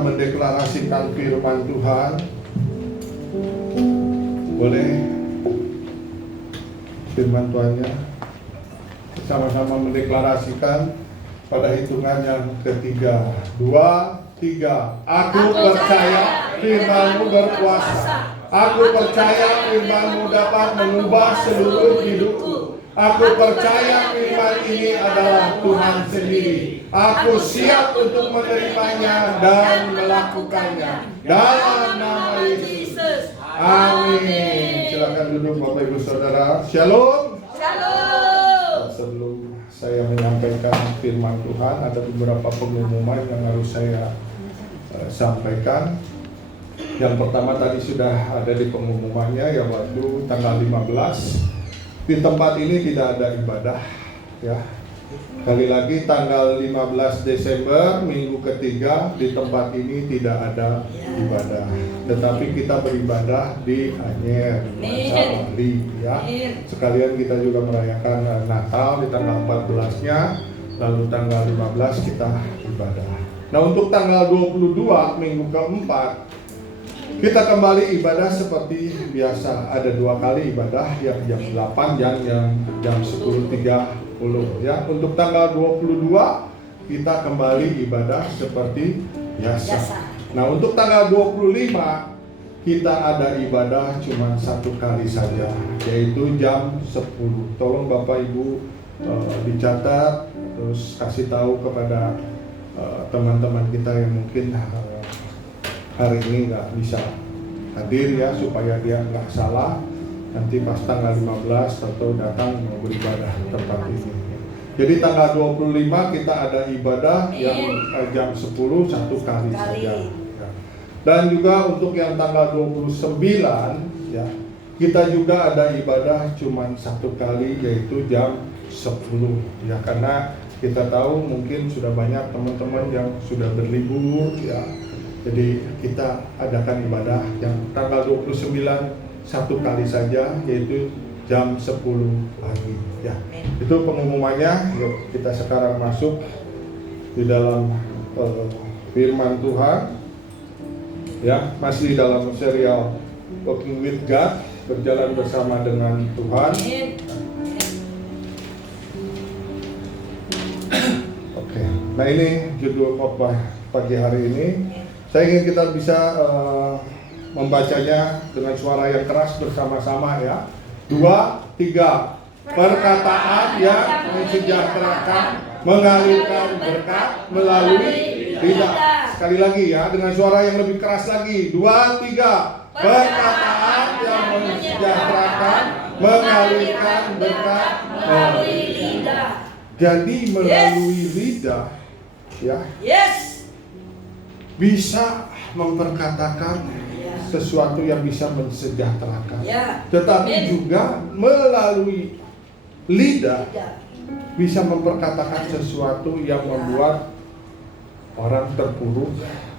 Mendeklarasikan firman Tuhan. Boleh firman Tuhannya sama-sama mendeklarasikan pada hitungan yang ketiga. 2, 3. Aku percaya firman-Mu berkuasa. Aku percaya firman-Mu dapat mengubah seluruh hidupku. Aku percaya firman ini adalah Tuhan sendiri. Aku siap untuk menerimanya dan melakukannya. Dalam nama Yesus. Amin. Silakan duduk Bapak Ibu Saudara. Shalom. Shalom. Sebelum saya menyampaikan firman Tuhan, ada beberapa pengumuman yang harus saya sampaikan. Yang pertama tadi sudah ada di pengumumannya, yaitu tanggal 15. Di tempat ini tidak ada ibadah, ya. Kali lagi tanggal 15 Desember minggu ketiga di tempat ini tidak ada ibadah. Tetapi kita beribadah di Anyer, Bali, ya. Sekalian kita juga merayakan Natal di tanggal 14-nya, lalu tanggal 15 kita ibadah. Nah, untuk tanggal 22 minggu keempat kita kembali ibadah seperti biasa. Ada 2 kali ibadah, yang jam 8 dan yang jam 10.30, ya. Untuk tanggal 22 kita kembali ibadah seperti biasa. Nah, untuk tanggal 25 kita ada ibadah cuma 1 kali saja, yaitu jam 10. Tolong Bapak Ibu dicatat, terus kasih tahu kepada teman-teman kita yang mungkin hari ini nggak bisa hadir, ya, supaya dia nggak salah nanti pas tanggal 15 atau datang mau beribadah tempat ini. Jadi tanggal 25 kita ada ibadah yang jam 10 1 kali saja, ya. Dan juga untuk yang tanggal 29, ya, kita juga ada ibadah cuma 1 kali, yaitu jam 10, ya, karena kita tahu mungkin sudah banyak teman-teman yang sudah berlibur, ya. Jadi kita adakan ibadah yang tanggal 29 1 kali saja, yaitu jam 10 pagi, ya. Itu pengumumannya. Yuk kita sekarang masuk di dalam firman Tuhan, ya. Masih dalam serial Walking with God, berjalan bersama dengan Tuhan. Oke. Nah, ini judul khotbah pagi hari ini. Saya ingin kita bisa membacanya dengan suara yang keras bersama-sama, ya. 2, 3. Perkataan yang mensejahterakan, mengalirkan berkat melalui lidah. Sekali lagi, ya, dengan suara yang lebih keras lagi. 2, 3. Perkataan yang mensejahterakan, mengalirkan berkat melalui lidah. Jadi melalui lidah, ya. Bisa memperkatakan sesuatu yang bisa mensejahterakan, tetapi juga melalui lidah bisa memperkatakan sesuatu yang membuat orang terpuruk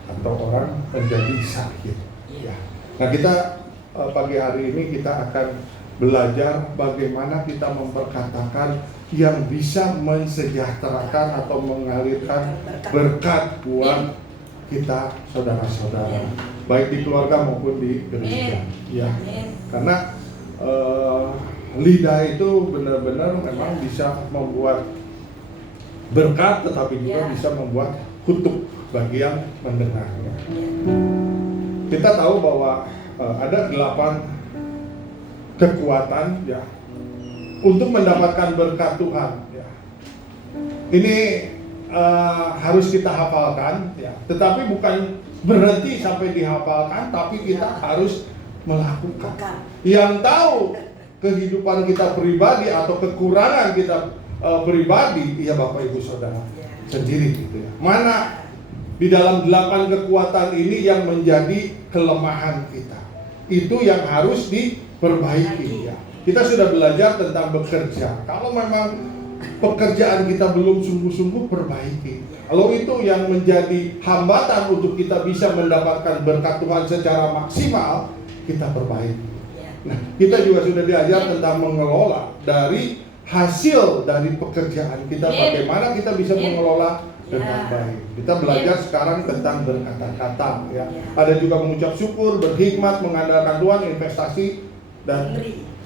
atau orang menjadi sakit, ya. Nah, kita pagi hari ini kita akan belajar bagaimana kita memperkatakan yang bisa mensejahterakan atau mengalirkan berkat buat kita, saudara-saudara, baik di keluarga maupun di gereja, ya. Karena lidah itu benar-benar memang bisa membuat berkat, tetapi juga bisa membuat kutuk bagi yang mendengarnya. Kita tahu bahwa ada 8 kekuatan, ya, untuk mendapatkan berkat Tuhan, ya. Ini harus kita hafalkan, ya. Tetapi bukan berhenti sampai dihafalkan, tapi kita harus melakukan. Yang tahu kehidupan kita pribadi atau kekurangan kita pribadi, ya Bapak Ibu Saudara sendiri, gitu, ya. Mana di dalam 8 kekuatan ini yang menjadi kelemahan kita, itu yang harus diperbaiki, ya. Kita sudah belajar tentang bekerja. Kalau memang pekerjaan kita belum sungguh-sungguh, perbaiki. Kalau itu yang menjadi hambatan untuk kita bisa mendapatkan berkat Tuhan secara maksimal, kita perbaiki. Nah, kita juga sudah diajar tentang mengelola dari hasil dari pekerjaan kita. Bagaimana kita bisa mengelola dengan baik. Kita belajar sekarang tentang berkata-kata ya. Ada juga mengucap syukur, berhikmat, mengandalkan Tuhan, investasi, dan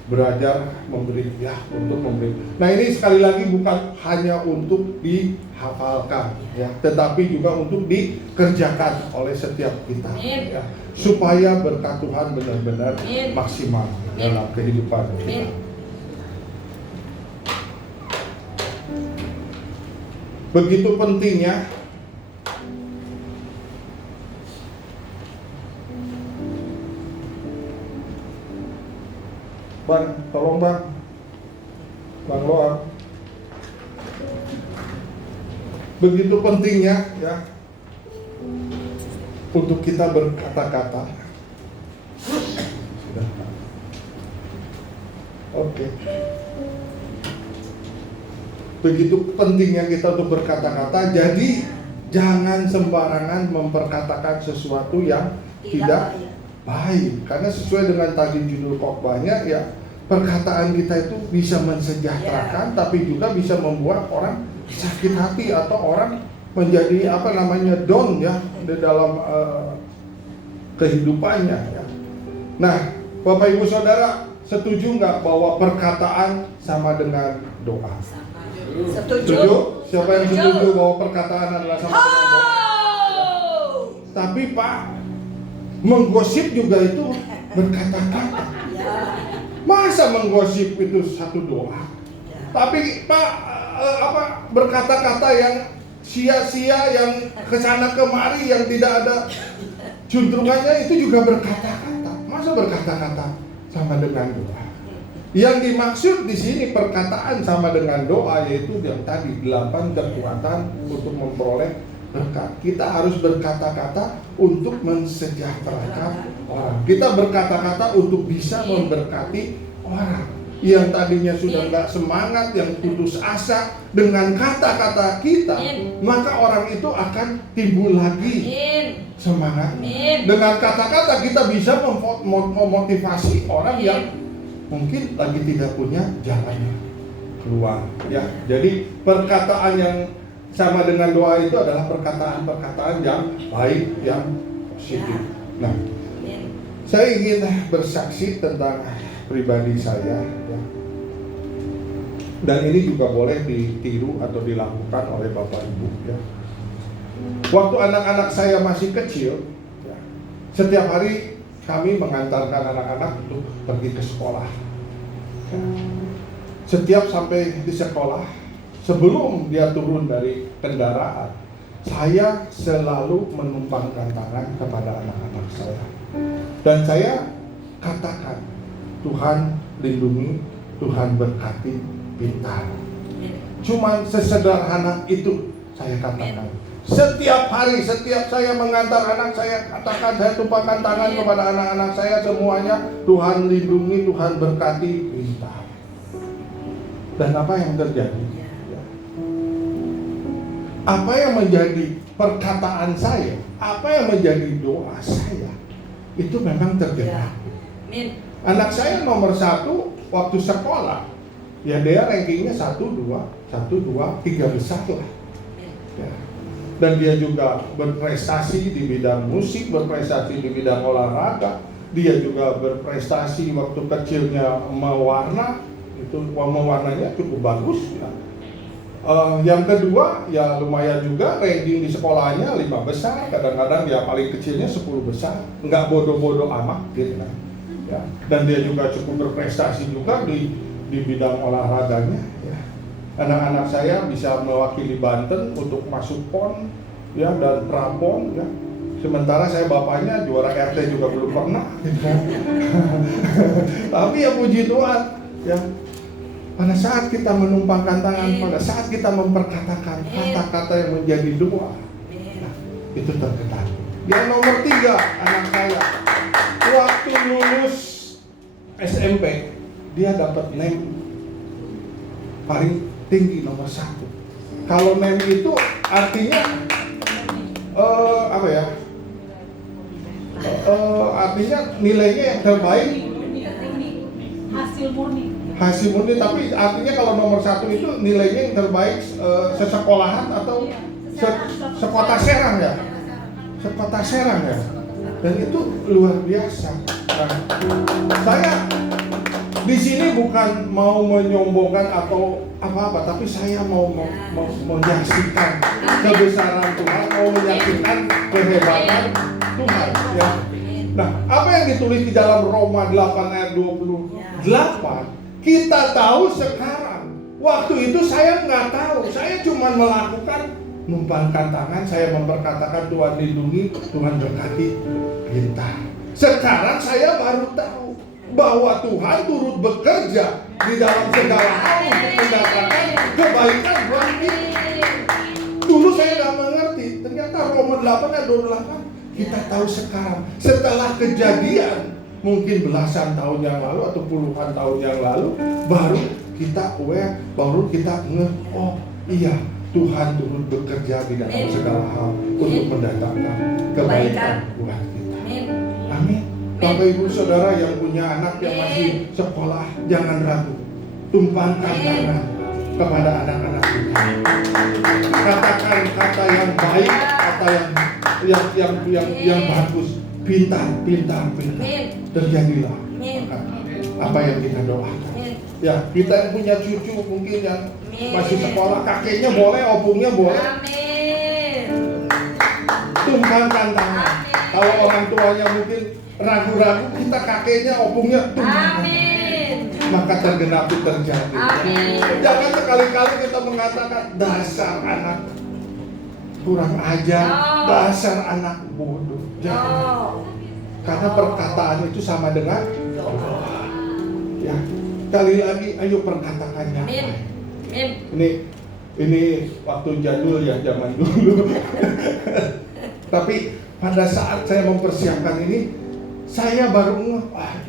belajar memberi ya, untuk memberi. Nah, ini sekali lagi bukan hanya untuk dihafalkan ya, tetapi juga untuk dikerjakan oleh setiap kita ya, supaya berkat Tuhan benar-benar maksimal dalam kehidupan kita. Begitu pentingnya Bang, tolong Bang Loan. Begitu pentingnya ya untuk kita berkata-kata. Sudah. Oke. Begitu pentingnya kita untuk berkata-kata, jadi jangan sembarangan memperkatakan sesuatu yang tidak baik. Karena sesuai dengan tadi judul khotbahnya ya, perkataan kita itu bisa mensejahterakan, tapi juga bisa membuat orang sakit hati atau orang menjadi down ya di dalam kehidupannya ya. Nah, Bapak Ibu Saudara, setuju nggak bahwa perkataan sama dengan doa? Setuju? Siapa yang setuju bahwa perkataan adalah sama dengan doa? Tapi Pak, menggosip juga itu berkata-kata. Masa menggosip itu satu doa? Tapi Pak, berkata-kata yang sia-sia, yang kesana kemari, yang tidak ada juntrungannya, itu juga berkata-kata. Masa berkata-kata sama dengan doa? Yang dimaksud di sini perkataan sama dengan doa, yaitu yang tadi 8 kekuatan untuk memperoleh berkat. Kita harus berkata-kata untuk mensejahterakan orang. Kita berkata-kata untuk bisa memberkati orang. Yang tadinya sudah nggak semangat, yang putus asa, dengan kata-kata kita, maka orang itu akan timbul lagi semangat. Dengan kata-kata kita bisa memotivasi orang yang mungkin lagi tidak punya jalan keluar. Ya, jadi perkataan yang sama dengan doa itu adalah perkataan-perkataan yang baik, yang positif. Nah, saya ingin bersaksi tentang pribadi saya ya. Dan ini juga boleh ditiru atau dilakukan oleh Bapak Ibu ya. Waktu anak-anak saya masih kecil ya, setiap hari kami mengantarkan anak-anak untuk pergi ke sekolah ya. Setiap sampai di sekolah, sebelum dia turun dari kendaraan, saya selalu menumpangkan tangan kepada anak-anak saya. Dan saya katakan, Tuhan lindungi, Tuhan berkati Bintan. Cuman sesederhana itu saya katakan. Setiap hari, setiap saya mengantar anak, saya katakan, saya tumpangkan tangan kepada anak-anak saya semuanya, Tuhan lindungi, Tuhan berkati Bintan. Dan apa yang terjadi? Apa yang menjadi perkataan saya, apa yang menjadi doa saya, itu memang tergerak. Anak saya nomor 1 waktu sekolah, ya dia rankingnya 1, 2, 3 besar lah ya. Dan dia juga berprestasi di bidang musik, berprestasi di bidang olahraga. Dia juga berprestasi waktu kecilnya mewarna, itu mewarnanya cukup bagus ya. Yang kedua ya lumayan juga, ranking di sekolahnya 5 besar, kadang-kadang ya paling kecilnya 10 besar, nggak bodoh-bodoh amat gitu kan ya. Dan dia juga cukup berprestasi juga di bidang olahraganya ya. Anak-anak saya bisa mewakili Banten untuk masuk PON ya, dan Prapon ya. Sementara saya bapaknya juara RT juga belum pernah gitu. Tapi ya puji Tuhan ya, pada saat kita menumpangkan tangan, pada saat kita memperkatakan kata-kata yang menjadi doa, nah, itu tergerak. Yang nomor 3, anak saya waktu lulus SMP, dia dapat NEM paling tinggi, nomor 1. Kalau NEM itu artinya artinya nilainya yang terbaik, hasil murni, tapi artinya kalau nomor 1 itu nilainya yang terbaik sesekolahan atau sekota Serang ya. Sekota Serang ya. Dan itu luar biasa. Nah, saya di sini bukan mau menyombongkan atau apa-apa, tapi saya mau menyaksikan kebesaran Tuhan, mau menyaksikan kehebatan Tuhan ya. Nah, apa yang ditulis di dalam Roma 8 ayat 28, kita tahu sekarang. Waktu itu saya nggak tahu, saya cuma melakukan numpangkan tangan, saya memperkatakan Tuhan lindungi, Tuhan berkati, pintar. Sekarang saya baru tahu bahwa Tuhan turut bekerja di dalam segala hal untuk mendatangkan kebaikan buat kita. Dulu saya nggak mengerti, ternyata Roma 8 ayat 28 kita tahu sekarang. Setelah kejadian mungkin belasan tahun yang lalu atau puluhan tahun yang lalu, baru kita aware, baru kita oh iya, Tuhan turut bekerja di dalam segala hal untuk mendatangkan kebaikan buat kita. Amin. Bapak Ibu Saudara yang punya anak yang masih sekolah, jangan ragu. Tumpangkan tangan kepada anak-anak kita. Katakan kata yang baik, kata yang bagus. Pintar. Terjadilah apa yang kita doakan. Ya, kita yang punya cucu mungkin yang masih sekolah, kakeknya boleh, opungnya boleh. Tumpangkan tangan. Kalau orang tuanya mungkin ragu-ragu, kita kakeknya, opungnya tumpangkan. Maka tergenapi terjadi. Jangan sekali-kali kita mengatakan dasar anak kurang ajar, dasar anak bodoh. Jangan. Karena perkataan itu sama dengan doa. Ya, kali lagi ayo perkatakannya. Ini waktu jadul ya, zaman dulu. Tapi pada saat saya mempersiapkan ini, saya baru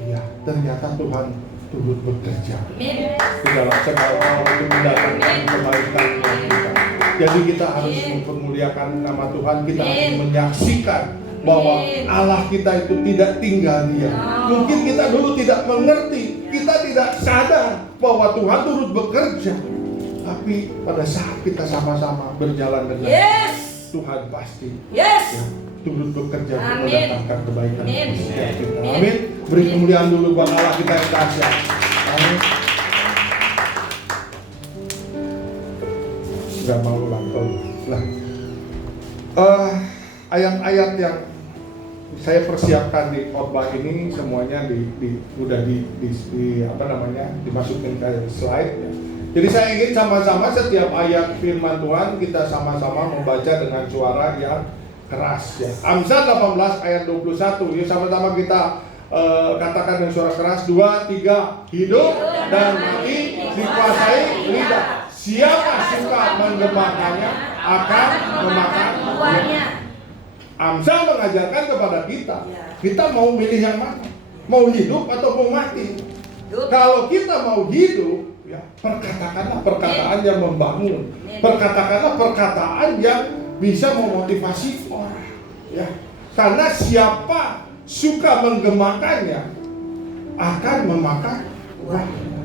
iya, ternyata Tuhan turut bekerja di dalam segala hal untuk mendatangkan kebaikan buat kita. Jadi kita harus mempermuliakan nama Tuhan, kita harus menyaksikan bahwa Allah kita itu tidak tinggal diam. Mungkin kita dulu tidak mengerti, kita tidak sadar bahwa Tuhan turut bekerja. Tapi pada saat kita sama-sama berjalan dengan Tuhan pasti turut bekerja untuk mendatangkan kebaikan setiap kita. Amin. Beri kemuliaan dulu buat Allah kita yang dahsyat. Amin. Gak mau langsung. Nah, ayat-ayat yang saya persiapkan di khotbah ini semuanya udah dimasukin ke slide ya. Jadi saya ingin sama-sama setiap ayat firman Tuhan kita sama-sama membaca dengan suara yang keras ya. Amsal 18 ayat 21. Yuk sama-sama kita katakan dengan suara keras. 2, 3. Hidup dan mati dikuasai lidah. Siapa suka menggemakannya akan memakan buahnya. Amsal mengajarkan kepada kita mau milih yang mana? Mau hidup atau mau mati? Kalau kita mau hidup, ya, perkatakanlah perkataan yang membangun. Perkatakanlah perkataan yang bisa memotivasi orang. Ya, karena siapa suka menggemakannya akan memakan buahnya,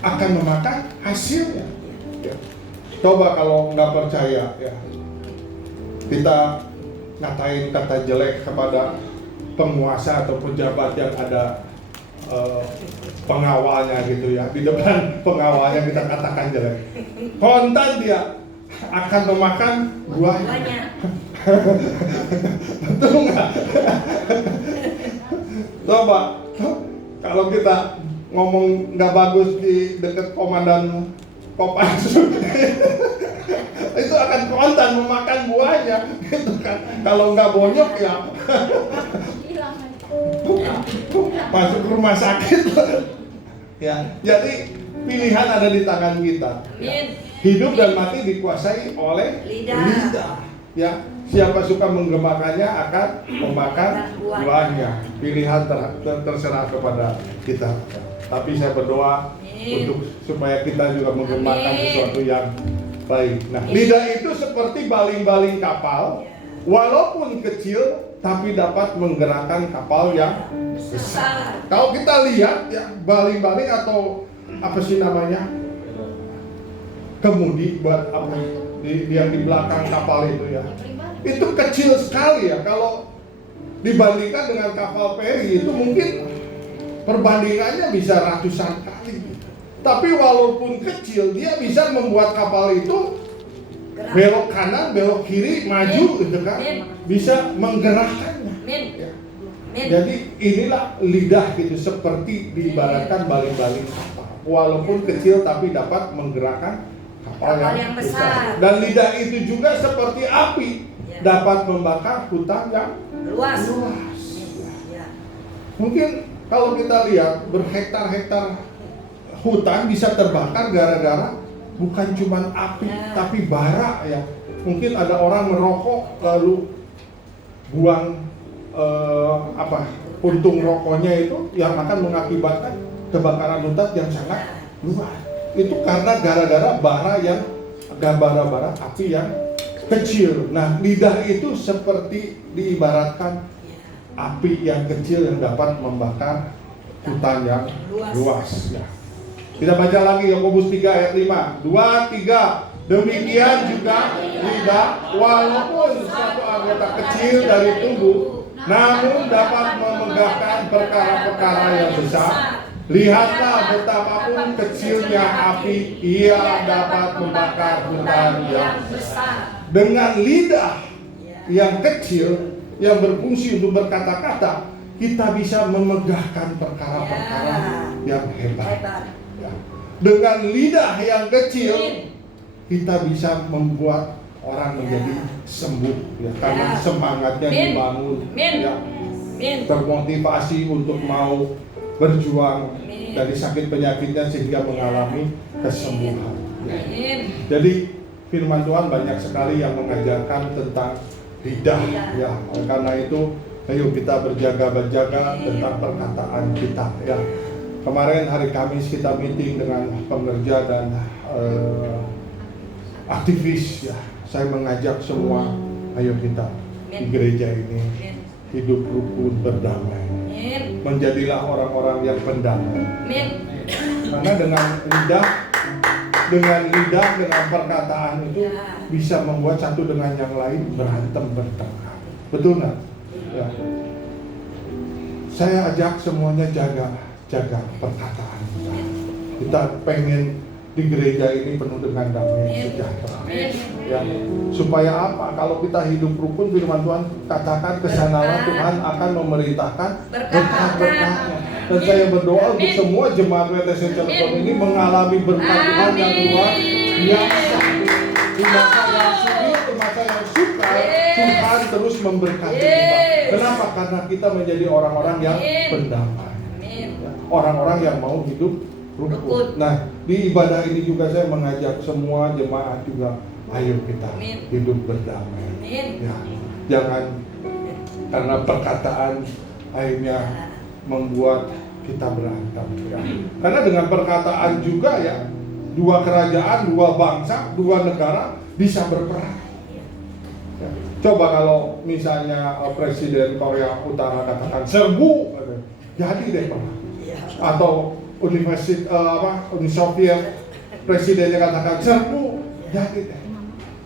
akan memakan hasilnya. Ya. Coba kalau nggak percaya, ya, kita ngatain kata jelek kepada penguasa atau pejabat yang ada pengawalnya gitu ya, di depan pengawalnya kita katakan jelek, kontan dia akan memakan buahnya. Betul nggak? Coba kalau kita ngomong nggak bagus di dekat komandan Kopassus, itu akan kontan memakan buahnya, gitu kan? Kalau nggak bonyok ya masuk rumah sakit. Ya, jadi pilihan ada di tangan kita. Ya. Hidup dan mati dikuasai oleh lidah. Ya, siapa suka menggemakannya akan memakan buahnya. Pilihan terserah kepada kita. Tapi saya berdoa untuk supaya kita juga menggemakan sesuatu yang baik. Nah, lidah itu seperti baling-baling kapal, walaupun kecil tapi dapat menggerakkan kapal yang besar. Kalau kita lihat ya, baling-baling atau apa sih namanya, kemudi buat apa? yang di belakang kapal itu ya. Itu kecil sekali ya, kalau dibandingkan dengan kapal feri itu mungkin perbandingannya bisa ratusan kali. Tapi walaupun kecil, dia bisa membuat kapal itu belok kanan, belok kiri, maju gitu kan, bisa menggerakkannya. Ya. Jadi inilah lidah gitu, seperti diibaratkan baling-baling kapal. Walaupun kecil tapi dapat menggerakkan kapal yang besar. Dan lidah itu juga seperti api, dapat membakar hutan yang luas. Mungkin kalau kita lihat berhektar-hektar hutan bisa terbakar gara-gara bukan cuma api tapi bara ya. Mungkin ada orang merokok lalu buang puntung rokoknya itu yang akan mengakibatkan kebakaran hutan yang sangat luas. Itu karena gara-gara bara api yang kecil. Nah, lidah itu seperti diibaratkan api yang kecil yang dapat membakar hutan yang luas. Ya. Kita baca lagi Yakobus 3 ayat 5. 2, 3. Demikian juga lidah, walaupun satu anggota kecil dari tubuh, namun dapat memegahkan perkara-perkara yang besar. Lihatlah betapapun kecilnya api, ia dapat membakar hutan yang besar. Dengan lidah yang kecil yang berfungsi untuk berkata-kata, kita bisa memegahkan perkara-perkara yang hebat. Ya. Dengan lidah yang kecil, kita bisa membuat orang menjadi sembuh, ya, karena semangatnya dibangun, ya, termotivasi untuk mau berjuang dari sakit penyakitnya sehingga mengalami kesembuhan. Ya. Jadi firman Tuhan banyak sekali yang mengajarkan tentang lidah, ya. Karena itu, ayo kita berjaga-jaga tentang perkataan kita, ya. Kemarin hari Kamis kita meeting dengan pengerja dan aktivis, ya. Saya mengajak semua, ayo kita di gereja ini hidup rukun berdamai. Menjadilah orang-orang yang pendamai. Karena dengan lidah, dengan perkataan itu bisa membuat satu dengan yang lain berantem, bertengkar. Betul nggak? Ya. Saya ajak semuanya jaga perkataan kita. Kita pengen di gereja ini penuh dengan damai sejahtera. Ya. Supaya apa? Kalau kita hidup rukun, firman Tuhan katakan kesanalah Tuhan akan memerintahkan berkat-berkatnya. Dan saya berdoa untuk semua jemaat WTC Cilegon ini mengalami berkat Tuhan yang luar biasa. Di masa yang sulit, di masa yang sukar, Tuhan terus memberkati kita. Kenapa? Karena kita menjadi orang-orang yang berdamai. Orang-orang yang mau hidup rukun. Nah, di ibadah ini juga saya mengajak semua jemaat juga, ayo kita hidup berdamai. Ya, jangan karena perkataan akhirnya membuat kita berantem. Ya. Karena dengan perkataan juga ya, dua kerajaan, dua bangsa, dua negara bisa berperang. Ya. Coba kalau misalnya Presiden Korea Utara katakan serbu, jadi deh perang. Atau Uni Soviet presidennya katakan serbu, jadi deh.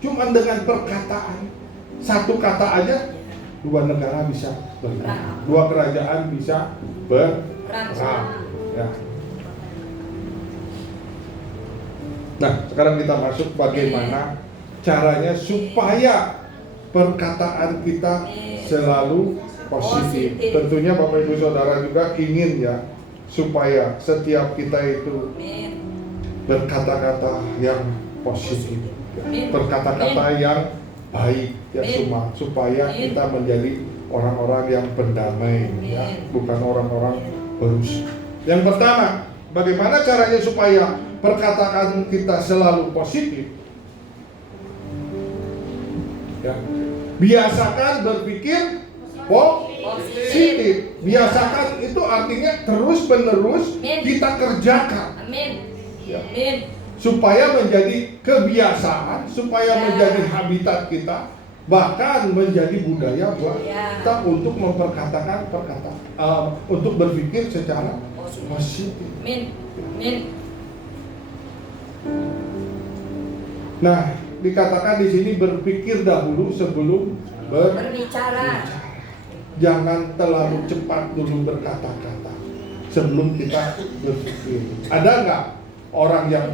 Cuma dengan perkataan, satu kata aja, dua negara bisa berperang, dua kerajaan bisa berperang. Ya. Nah, sekarang kita masuk bagaimana caranya supaya perkataan kita selalu positif. Tentunya Bapak Ibu Saudara juga ingin ya, supaya setiap kita itu berkata-kata yang positif, berkata-kata yang baik ya, supaya kita menjadi orang-orang yang pendamai ya, bukan orang-orang berusaha. Yang pertama, bagaimana caranya supaya perkataan kita selalu positif? Ya. Biasakan berpikir positif. Biasakan itu artinya terus-menerus kita kerjakan. Ya. Supaya menjadi kebiasaan, supaya menjadi habitat kita, bahkan menjadi budaya buat kita untuk memperkatakan untuk berpikir secara positif. Nah, dikatakan di sini berpikir dahulu sebelum berbicara. Jangan terlalu cepat dulu berkata-kata sebelum kita berpikir. Ada nggak orang yang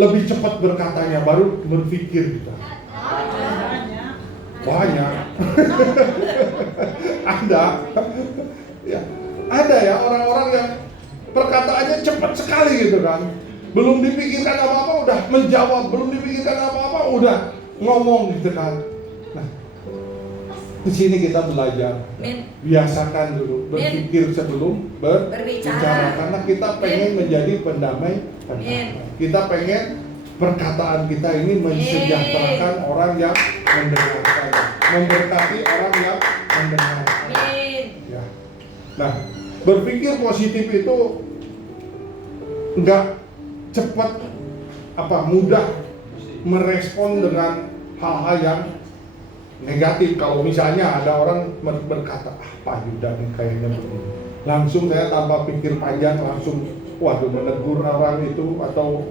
lebih cepat berkatanya baru berpikir kita? Banyak. Ada. Ya, ada ya orang-orang yang perkataannya cepat sekali gitu kan. Belum dipikirkan apa-apa udah menjawab, belum dipikirkan apa-apa udah ngomong gitu kan. Nah, di sini kita belajar. Biasakan dulu berpikir sebelum berbicara karena kita pengen menjadi pendamai. Kita pengen perkataan kita ini mensejahterakan orang yang mendengarkan, memberkati orang yang mendengar. Ya. Nah, berpikir positif itu enggak cepat mudah merespon dengan hal-hal yang negatif. Kalau misalnya ada orang berkata, Pak Yuda nih kayaknya begini, langsung saya tanpa pikir panjang langsung menegur orang itu atau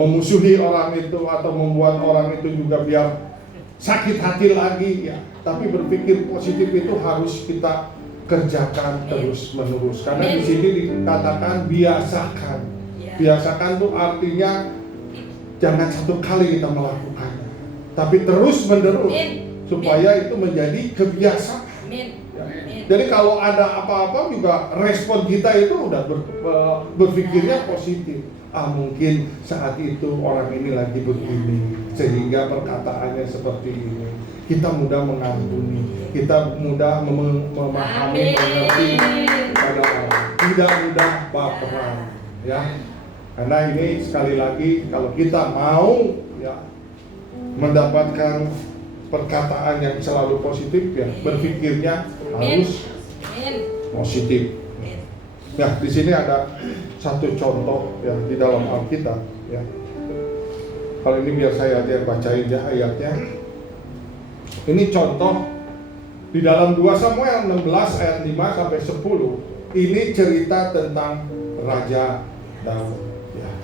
memusuhi orang itu atau membuat orang itu juga biar sakit hati lagi ya. Tapi berpikir positif itu harus kita kerjakan terus menerus karena di sini dikatakan biasakan. Biasakan tuh artinya jangan satu kali kita melakukannya, tapi terus menerus supaya itu menjadi kebiasaan. Ya. Jadi kalau ada apa-apa juga respon kita itu udah berpikirnya positif. Mungkin saat itu orang ini lagi begini sehingga perkataannya seperti ini. Kita mudah mengampuni, kita mudah memahami, mengerti pada orang, tidak mudah baperan, ya. Karena ini sekali lagi kalau kita mau ya mendapatkan perkataan yang selalu positif ya berpikirnya harus positif. Ya di sini ada satu contoh ya di dalam Alkitab ya. Kalau ini biar saya aja yang bacain ya ayatnya. Ini contoh di dalam 2 Samuel 16 ayat 5 sampai 10. Ini cerita tentang Raja Daud.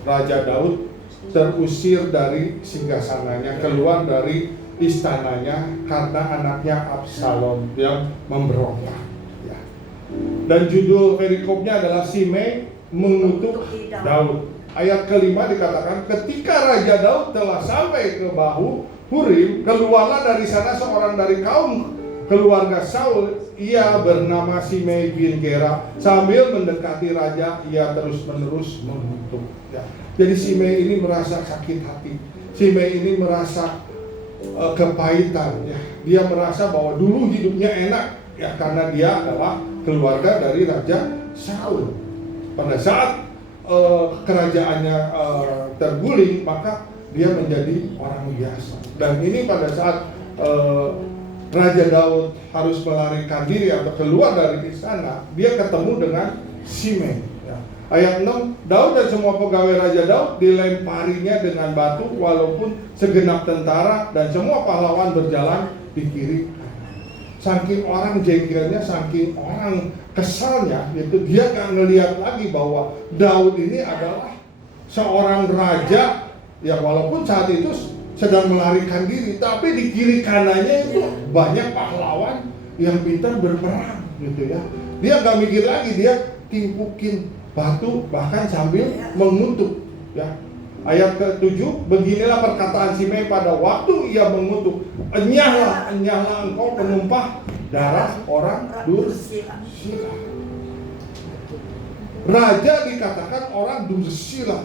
Raja Daud terusir dari singgasananya, keluar dari istananya karena anaknya Absalom yang memberontak. Ya. Dan judul perikopnya adalah Simei mengutuk Daud. Ayat kelima dikatakan, ketika Raja Daud telah sampai ke bahu Hurim, keluarlah dari sana seorang dari kaum keluarga Saul, ia bernama Simei bin Gera. Sambil mendekati raja, ia terus-menerus mengutuk. Ya. Jadi Simei ini merasa sakit hati. Simei ini merasa kepahitan. Ya. Dia merasa bahwa dulu hidupnya enak, ya karena dia adalah keluarga dari Raja Saul. Pada saat kerajaannya terguling, maka dia menjadi orang biasa. Dan ini pada saat Raja Daud harus melarikan diri atau keluar dari istana, dia ketemu dengan Simei. Ya. Ayat 6, Daud dan semua pegawai Raja Daud dilemparinya dengan batu walaupun segenap tentara dan semua pahlawan berjalan di kiri. Saking orang jengkelnya, saking orang kesalnya, itu dia gak ngelihat lagi bahwa Daud ini adalah seorang raja yang walaupun saat itu sedang melarikan diri, tapi di kiri kanannya itu banyak pahlawan yang pintar berperang gitu ya. Dia gak mikir lagi, dia timpukin batu bahkan sambil mengutuk ya. Ayat ke-7, beginilah perkataan Simei pada waktu ia mengutuk, enyahlah engkau penumpah darah orang dursila. Raja dikatakan orang dursila.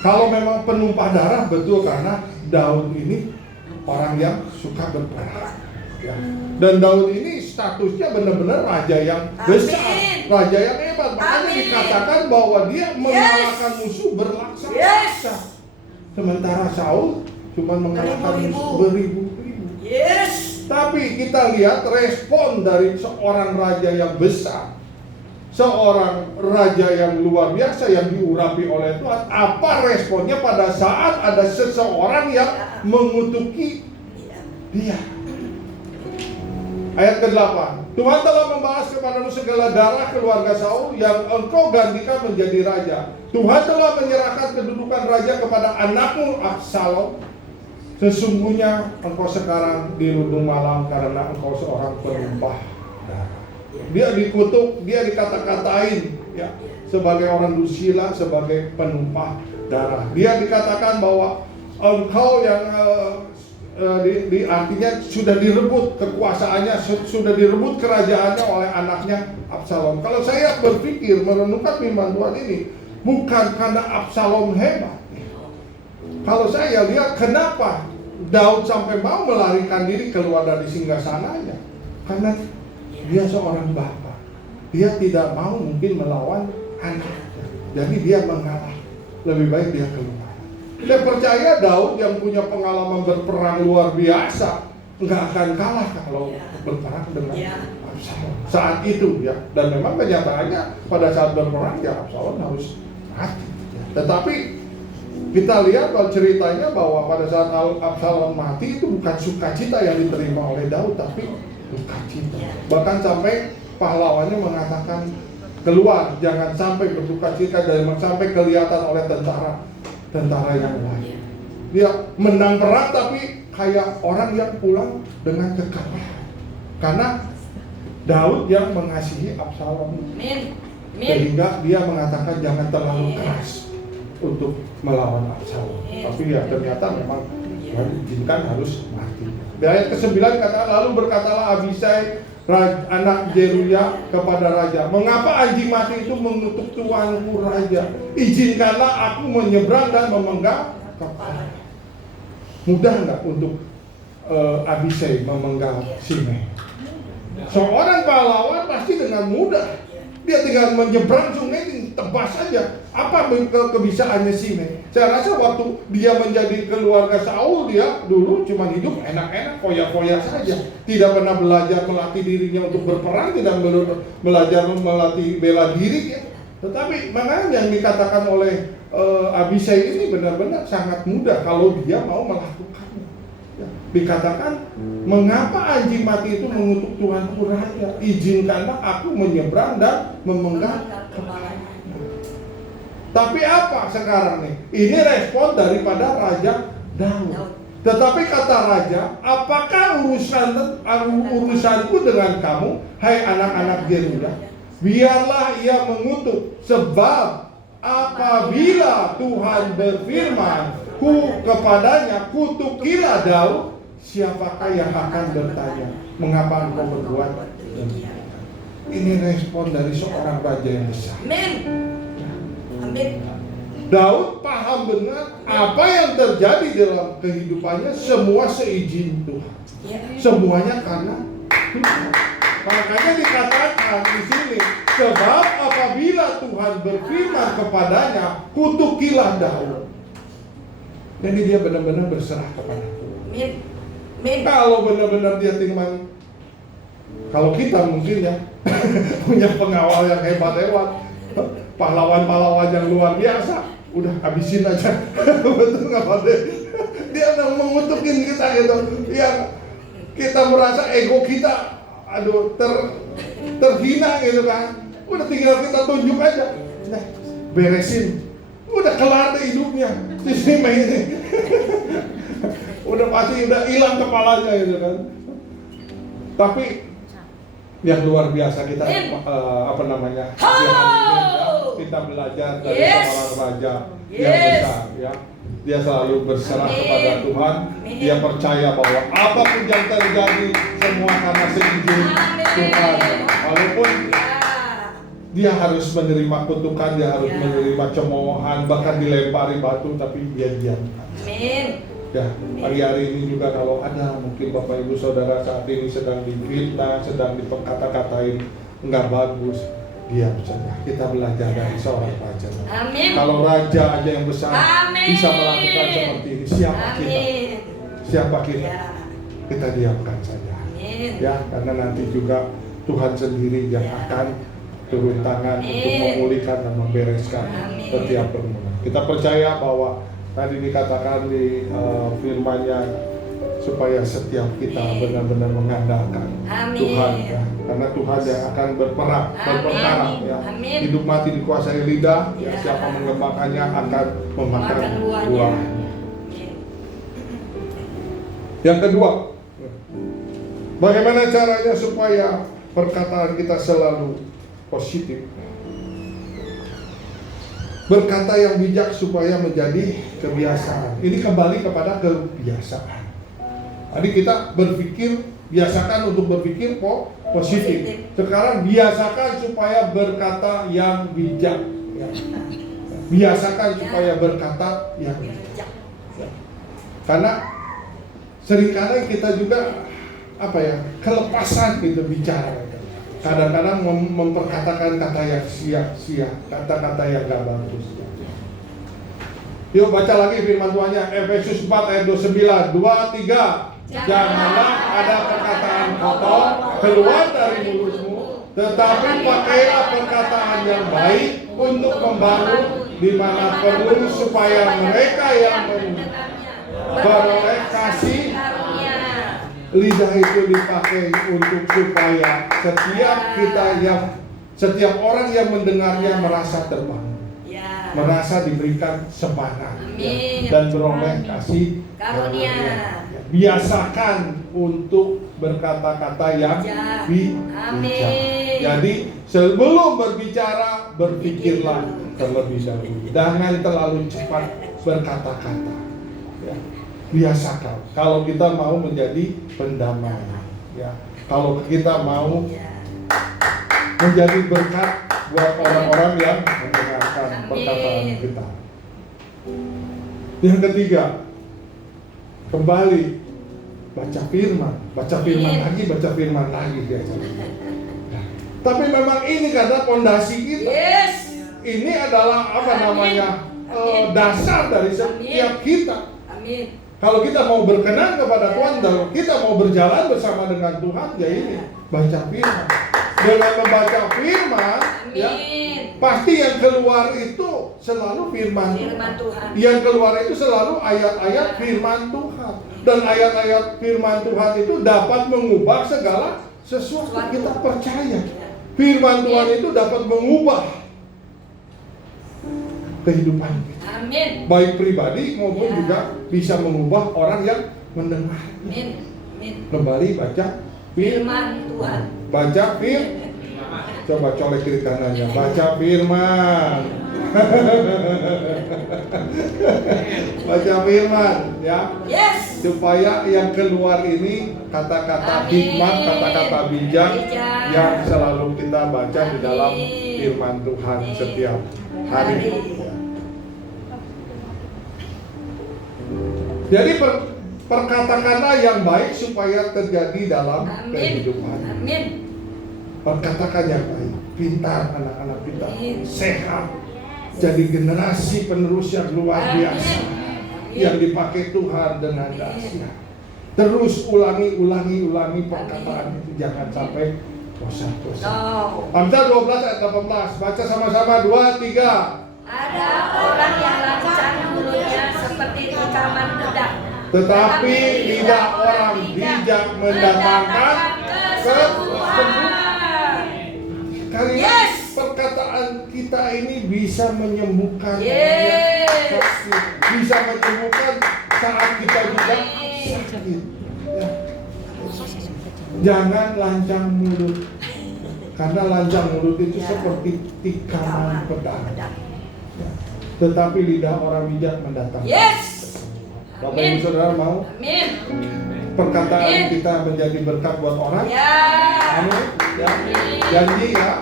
Kalau memang penumpah darah, betul, karena Daud ini orang yang suka berperang ya. Dan Daud ini statusnya benar-benar raja yang besar, raja yang hebat. Makanya dikatakan bahwa dia mengalahkan musuh berlaksa-laksa. Sementara Saul cuma mengalahkan musuh beribu-ribu. Tapi kita lihat respon dari seorang raja yang besar, seorang raja yang luar biasa yang diurapi oleh Tuhan. Apa responnya pada saat ada seseorang yang mengutuki dia? Ayat ke-8, Tuhan telah membalas kepadamu segala darah keluarga Saul yang engkau gantikan menjadi raja. Tuhan telah menyerahkan kedudukan raja kepada anakmu Absalom. sesungguhnya engkau sekarang dirundung malam karena engkau seorang penumpah darah. Dia dikutuk, dia dikata-katain ya, sebagai orang dursila, sebagai penumpah darah. Dia dikatakan bahwa engkau yang artinya sudah direbut kekuasaannya, sudah direbut kerajaannya oleh anaknya Absalom. Kalau saya berpikir merenungkan firman Tuhan ini, bukan karena Absalom hebat. Kalau saya lihat kenapa Daud sampai mau melarikan diri keluar dari singgasananya, karena dia seorang bapak. Dia tidak mau mungkin melawan anaknya, jadi dia mengalah. Lebih baik dia keluar. Saya percaya Daud yang punya pengalaman berperang luar biasa nggak akan kalah kalau berperang dengan Absalom saat itu ya. Dan memang kenyataannya pada saat berperang ya Absalom harus mati. Tetapi kita lihat bahwa ceritanya bahwa pada saat Absalom mati itu bukan sukacita yang diterima oleh Daud, tapi dukacita. Bahkan sampai pahlawannya mengatakan, keluar, jangan sampai berdukacita dan sampai kelihatan oleh tentara yang lain. Dia menang perang tapi kayak orang yang pulang dengan kekalahan. Karena Daud yang mengasihi Absalom, sehingga dia mengatakan jangan terlalu keras untuk melawan Absalom. Tapi ya ternyata memang Tuhan izinkan harus mati. Di ayat ke-9 kata, lalu berkatalah Abisai anak Zeruya kepada raja, mengapa anjing mati itu mengutuk tuanku raja? Izinkanlah aku menyeberang dan memegang kepala. Mudah nggak untuk Abisai memenggal Simei? Seorang pahlawan pasti dengan mudah. Dia tinggal menyeberang sungai, tebas saja. Apa kebisaannya Simei? Saya rasa waktu dia menjadi keluarga Saul, dia dulu cuma hidup enak-enak, foya-foya saja. Tidak pernah belajar melatih dirinya untuk berperang, tidak belajar melatih bela diri. Ya. Tetapi makanya yang dikatakan oleh Abisai ini benar-benar sangat mudah kalau dia mau melakukannya. Ya. Dikatakan, mengapa anjing mati itu mengutuk Tuanku raja? Izinkanlah aku menyeberang dan memegang kepalanya. Tapi apa sekarang nih? Ini respon daripada Raja Daud. Tetapi kata raja, apakah urusanku dengan kamu, hai anak-anak Zeruya? Biarlah ia mengutuk, sebab apabila Tuhan berfirman kepadanya, kutukilah Daud, siapakah yang akan bertanya, mengapa engkau berbuat demikian? Ini respon dari seorang raja yang besar. Amin. Daud paham benar apa yang terjadi dalam kehidupannya, semua seizin Tuhan. Semuanya karena Tuhan. Makanya dikatakan di sini, sebab apabila Tuhan berfirman kepadanya, kutukilah Daud. Jadi dia benar-benar berserah kepada Tuhan. Kalau benar-benar dia tinggal, kalau kita mungkin ya punya pengawal yang hebat-hebat, pahlawan-pahlawan yang luar biasa, udah habisin aja. Betul nggak Pak? Dia udah mengutukin kita gitu, yang kita merasa ego kita, aduh terhina gitu kan. Udah tinggal kita tunjuk aja, nah beresin, udah kelar deh hidupnya. Di sini ini, udah pasti udah hilang kepalanya gitu kan. Tapi yang luar biasa kita kita belajar dari seorang raja yang besar ya. Dia selalu berserah kepada Tuhan. Dia percaya bahwa apapun yang terjadi semua karena seizin Tuhan. Walaupun dia harus menerima kutukan, dia harus menerima cemoohan, bahkan dilempari batu, tapi dia diamkan. Ya, hari-hari ini juga kalau ada mungkin Bapak Ibu Saudara saat ini sedang difitnah, sedang dikata-katain nggak bagus, diam saja. Kita belajar dari seorang raja. Amin. Kalau raja aja yang besar bisa melakukan seperti ini, siapa kita? Siapa kita? Kita diamkan saja. Amin. Ya, karena nanti juga Tuhan sendiri yang akan turun tangan untuk memulihkan dan membereskan setiap pergumulan. Kita percaya bahwa tadi dikatakan di firman-Nya supaya setiap kita benar-benar mengandalkan Tuhan ya. Karena Tuhan yang akan berperang ya. Hidup mati dikuasai lidah ya. Siapa mengembangkannya akan memakan buahnya. Yang kedua, bagaimana caranya supaya perkataan kita selalu positif? Berkata yang bijak supaya menjadi kebiasaan. Ini kembali kepada kebiasaan. Jadi kita berpikir, biasakan untuk berpikir positif. Sekarang biasakan supaya berkata yang bijak. Biasakan supaya berkata yang bijak. Karena seringkali kita juga kelepasan gitu bicara. Kadang-kadang memperkatakan kata yang sia-sia, kata-kata yang gak bagus. Yuk baca lagi firman Tuhannya, Efesus 4 ayat 29, 2, 3. Janganlah ada perkataan kotor keluar dari mulutmu, tetapi pakailah perkataan yang baik untuk membangun di mana perlu, supaya mereka yang beroleh kasih. Lidah itu dipakai untuk supaya setiap orang yang mendengarnya merasa terbangun, merasa diberikan semangat, dan beroleh kasih karunia. Biasakan untuk berkata-kata yang bijak. Jadi sebelum berbicara, berpikirlah terlebih dahulu. Jangan terlalu cepat berkata-kata. Biasakan. Kalau kita mau menjadi pendamai, kalau kita mau menjadi berkat buat orang-orang yang mendengarkan perkataan kita. Yang ketiga, kembali baca firman lagi biasanya. Tapi memang ini karena fondasi kita. Ini adalah dasar dari setiap kita. Kalau kita mau berkenan kepada Tuhan, dan kita mau berjalan bersama dengan Tuhan, ya ini baca firman. Dengan membaca firman, pasti yang keluar itu selalu firman Tuhan. Yang keluar itu selalu ayat-ayat firman Tuhan. Dan ayat-ayat firman Tuhan itu dapat mengubah segala sesuatu. Kita percaya firman Tuhan itu dapat mengubah kehidupan kita. Amin. Baik pribadi maupun juga bisa mengubah orang yang mendengar. Kembali baca firman Tuhan. Baca firman. Coba colek kiri kanannya. Baca firman. Baca firman, ya. Supaya yang keluar ini kata-kata hikmat, kata-kata bijak yang selalu kita baca di dalam firman Tuhan setiap hari. Jadi perkatakanlah yang baik supaya terjadi dalam kehidupan. Perkatakan yang baik, pintar anak-anak kita, sehat, jadi generasi penerus yang luar biasa, yang dipakai Tuhan dengan dahsyat. Terus ulangi perkataan itu, jangan sampai bosan-bosan. Amsal 12 ayat 18, baca sama-sama 2, 3. Ada orang yang lancang mulutnya seperti tikaman bedak, tetapi lidah orang bijak mendatangkan kesembuhan. Karena perkataan kita ini bisa menyembuhkan, bisa menyembuhkan saat kita juga sakit. Jangan lancang mulut, karena lancang mulut itu seperti tikaman pedang. Tetapi lidah orang bijak mendatangkan. Bapak Ibu Saudara mau? Perkataan kita menjadi berkat buat orang? Amin. Janji ya.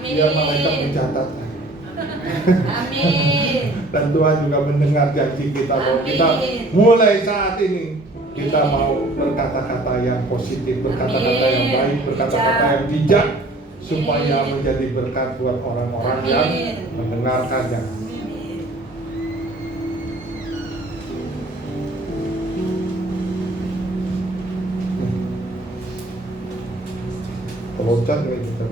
Biar malaikat mencatat. Amin. Dan Tuhan juga mendengar janji kita bahwa kita mulai saat ini kita mau berkata-kata yang positif, berkata-kata yang baik, berkata-kata yang bijak, supaya menjadi berkat buat orang-orang yang mendengarkannya. Loncat kayak gitu.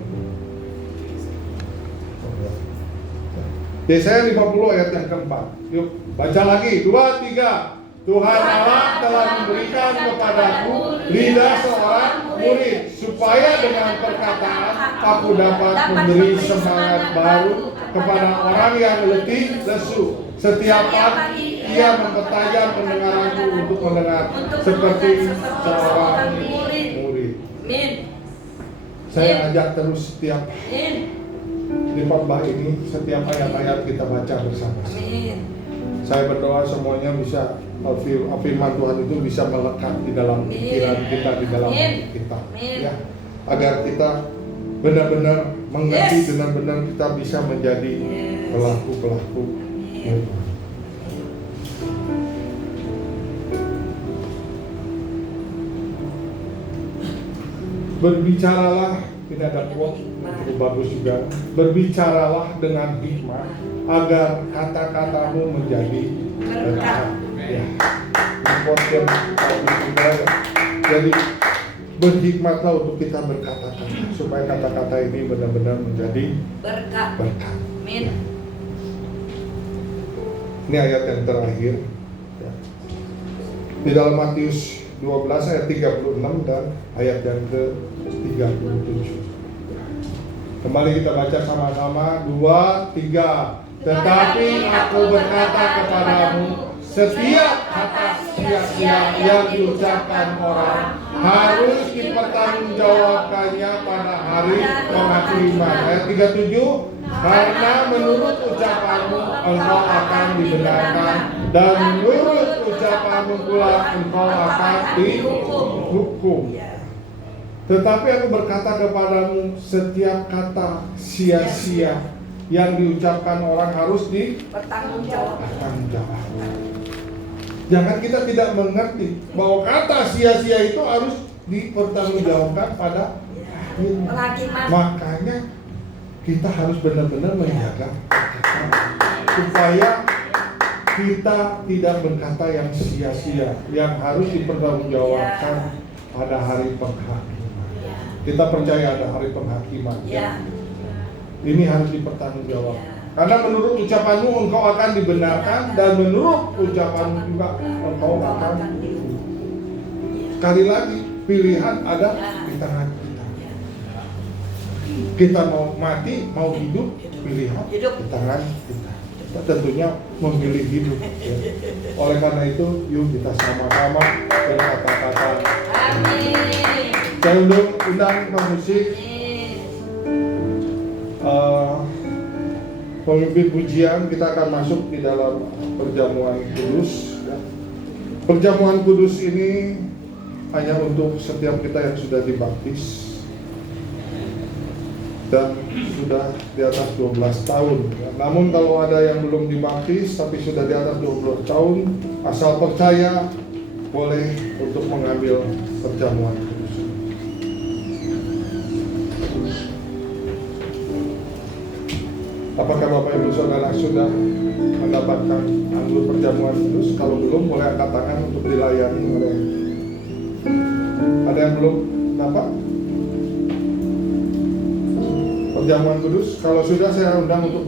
Yesaya 50 ayat yang keempat. Yuk baca lagi 2, 3. Tuhan Allah telah memberikan kepadaku lidah seorang murid, supaya dengan perkataan aku dapat memberi semangat baru kepada orang yang letih lesu. Setiap pagi ia mempertajam pendengaranku untuk mendengar seperti seorang murid. Amin. Saya ajak terus setiap Amin. di khotbah ini, setiap ayat-ayat kita baca bersama-sama. Amin. Saya berdoa semuanya bisa firman Tuhan itu bisa melekat di dalam pikiran kita, di dalam hati kita, ya, agar kita benar-benar mengerti, benar-benar kita bisa menjadi pelaku-pelaku Tuhan. Berbicaralah, ini ada quote itu bagus juga. Berbicaralah dengan hikmat agar kata-katamu menjadi berkat. Ya, ini quote yang bagus juga ya. Jadi berhikmatlah untuk kita berkata-kata supaya kata-kata ini benar-benar menjadi Berkat. Amin. Ini ayat yang terakhir ya. Di dalam Matius 12 ayat 36 dan ayat yang ke-37. Kembali kita baca sama-sama. 2, 3. Tetapi aku berkata kepadamu, setiap kata sia-sia yang diucapkan orang harus dipertanggungjawabkannya pada hari penghakiman. Ayat 37. Karena menurut ucapanmu engkau akan dibenarkan, dan menurut ucapanmu pula engkau akan dihukum. Tetapi aku berkata kepadamu, setiap kata sia-sia yang diucapkan orang harus dipertanggungjawabkan. Jangan kita tidak mengerti bahwa kata sia-sia itu harus dipertanggungjawabkan pada akhirnya. Makanya kita harus benar-benar menjaga kata supaya kita tidak berkata yang sia-sia, yang harus dipertanggungjawabkan pada hari penghakiman. Kita percaya ada hari penghakiman. Ini harus dipertanggungjawabkan. Karena menurut ucapanmu engkau akan dibenarkan, dan menurut ucapanmu juga engkau akan dihukum. Sekali lagi, pilihan ada di tangan kita. Kita mau mati, mau hidup, pilihan di tangan kita. Kita tentunya memilih hidup ya. Oleh karena itu, yuk kita sama-sama berkata-kata. Amin. Saya undang pemusik, pemimpin pujian. Kita akan masuk di dalam perjamuan kudus ya. Perjamuan kudus ini hanya untuk setiap kita yang sudah dibaptis dan sudah di atas 12 tahun ya. Namun kalau ada yang belum dibaptis tapi sudah di atas 12 tahun, asal percaya boleh untuk mengambil perjamuan kudus. Apakah Bapak Ibu Saudara sudah mendapatkan anggur perjamuan kudus? Kalau belum, boleh angkat tangan untuk dilayani oleh. Ada yang belum dapat perjamuan kudus? Kalau sudah, saya undang untuk